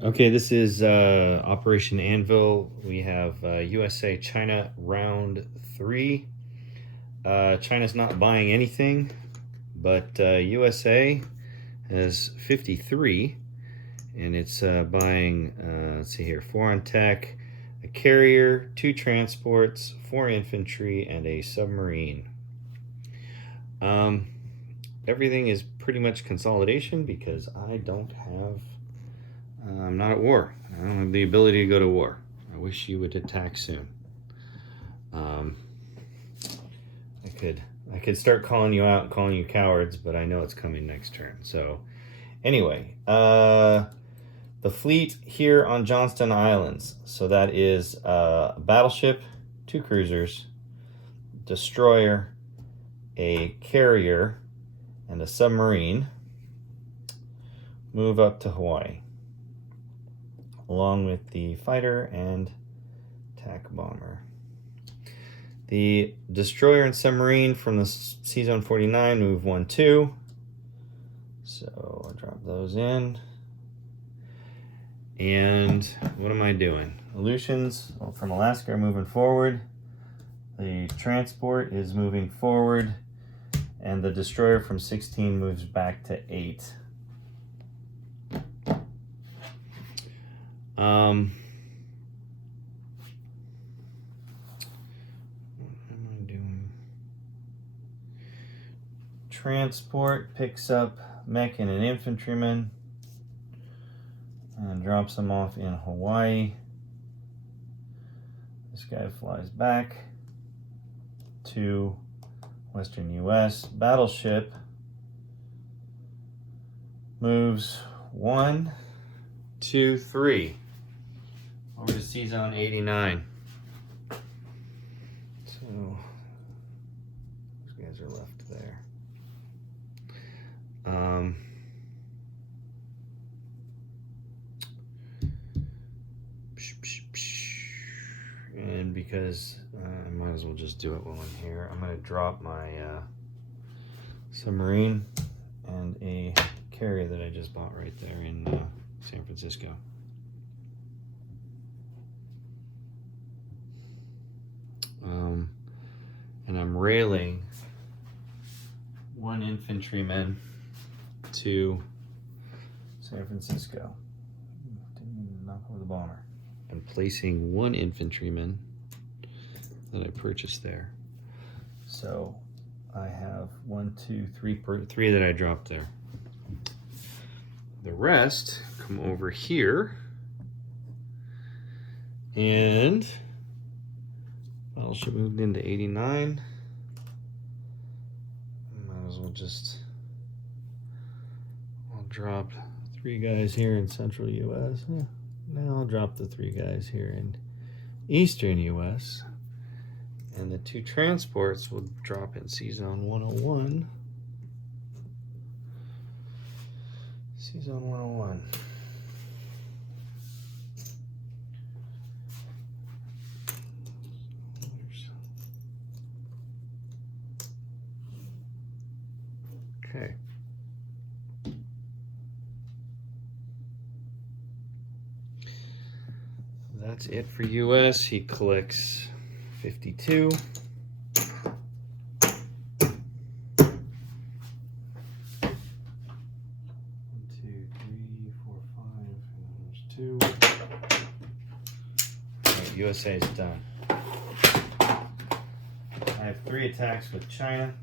Okay, this is Operation Anvil. We have USA China round 3. China's not buying anything, but USA has 53, and it's buying, let's see here, 4 on tech, a carrier, 2 transports, 4 infantry, and a submarine. Everything is pretty much consolidation because I don't have I'm not at war. I don't have the ability to go to war. I wish you would attack soon. I could start calling you out and calling you cowards, but I know it's coming next turn. So anyway, the fleet here on Johnston Islands. So that is a battleship, 2 cruisers, destroyer, a carrier, and a submarine move up to Hawaii, along with the fighter and attack bomber. The destroyer and submarine from the C-Zone 49 move 1-2. So I'll drop those in. And what am I doing? Aleutians from Alaska are moving forward. The transport is moving forward. And the destroyer from 16 moves back to 8. What am I doing? Transport picks up mech and an infantryman and drops them off in Hawaii. This guy flies back to Western US. Battleship moves 1, 2, 3 over to C-Zone 89. So those guys are left there. And because I might as well just do it while I'm here, I'm going to drop my submarine and a carrier that I just bought right there in San Francisco. And I'm railing 1 infantryman to San Francisco. Didn't even knock over the bomber. I'm placing 1 infantryman that I purchased there. So I have 1, 2, 3 that I dropped there. The rest come over here, and battleship moved into 89. Might as well I'll drop 3 guys here in central US. Now I'll drop the 3 guys here in eastern US. And the 2 transports will drop in C-Zone 101. C-Zone 101. Okay. That's it for US. He collects 52. USA is done. I have 3 attacks with China.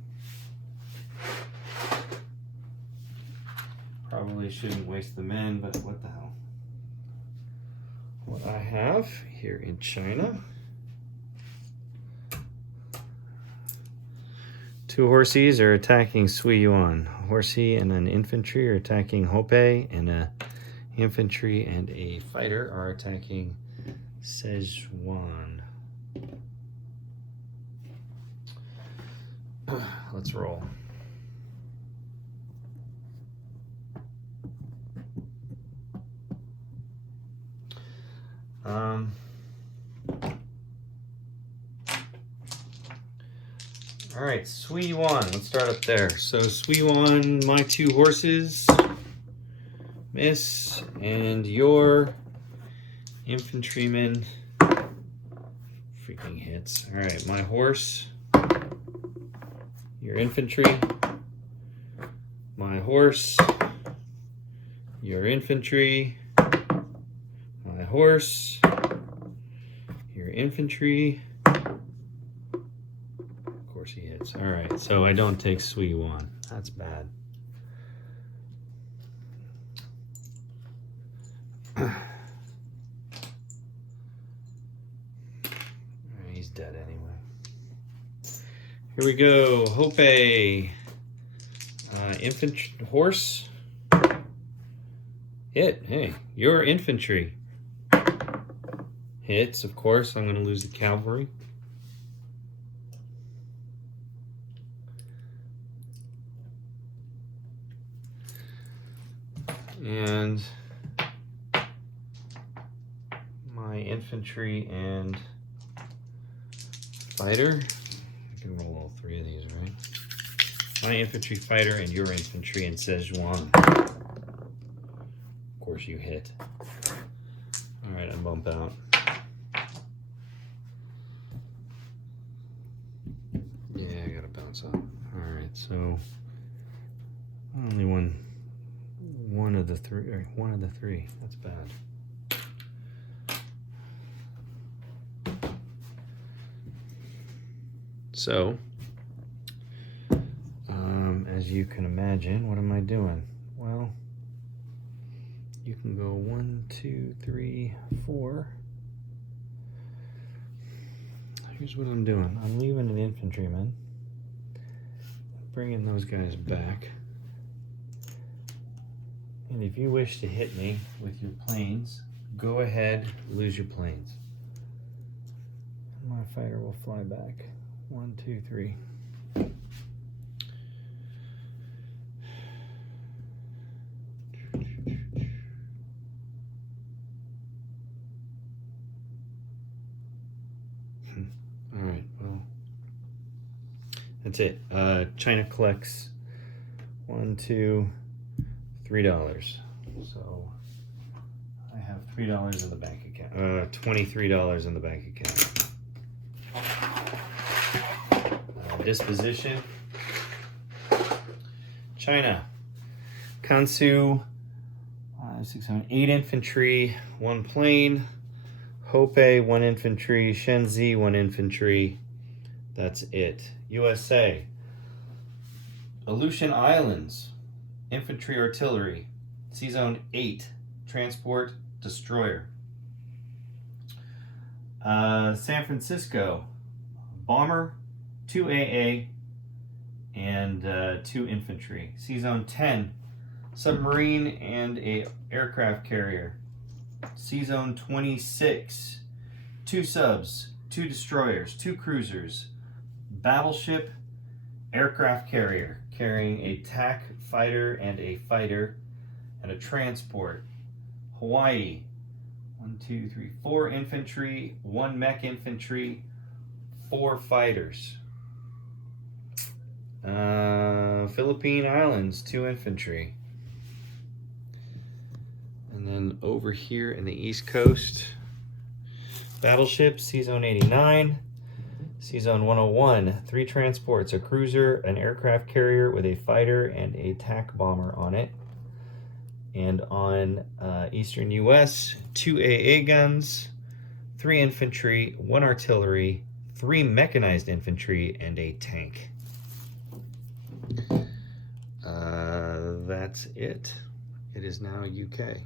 Probably shouldn't waste the men, but what the hell. What I have here in China, 2 horsies are attacking Sui Yuan. A horsey and an infantry are attacking Hope, and a infantry and a fighter are attacking Szechuan. Let's roll. All right, Sui Yuan. Let's start up there. So Sui Yuan, my 2 horses Miss. And your infantryman freaking hits. All right, my horse. Your infantry. My horse. Your infantry. My horse. Your infantry. Of course he hits. All right, so I don't take Sui Yuan. That's bad. He's dead anyway. Here we go. Hope. Infantry horse. Hit. Hey, your infantry. Hits, of course. I'm going to lose the cavalry. And my infantry and fighter. I can roll all three of these, right? My infantry, fighter, and your infantry in Szechuan. Of course you hit. Alright, I bump out. Yeah, I gotta bounce up. Alright, so only one of the three. That's bad. So as you can imagine, what am I doing? Well, you can go 1, 2, 3, 4. Here's what I'm doing. I'm leaving an infantryman, bringing those guys back. And if you wish to hit me with your planes, go ahead, lose your planes. My fighter will fly back. 1, 2, 3. All right, well, that's it. China collects $1, $2, $3. So I have $3 in the bank account. $23 in the bank account. Disposition. China. Kansu, 6, 7, 8 infantry, 1 plane. Hope, 1 infantry. Shenzi, 1 infantry. That's it. USA. Aleutian Islands. Infantry artillery. C-Zone 8. Transport destroyer. San Francisco. Bomber. 2 AA and 2 infantry. C-Zone 10, submarine and a aircraft carrier. C-Zone 26, 2 subs, 2 destroyers, 2 cruisers, battleship, aircraft carrier carrying a TAC fighter and a a transport. Hawaii, 1, 2, 3, 4 infantry, 1 mech infantry, 4 fighters. Philippine Islands, 2 infantry. And then over here in the East Coast, battleships, C-Zone 89, C-Zone 101, 3 transports, a cruiser, an aircraft carrier with a fighter and a TAC bomber on it. And on Eastern US, 2 AA guns, 3 infantry, 1 artillery, 3 mechanized infantry, and a tank. That's it. It is now UK.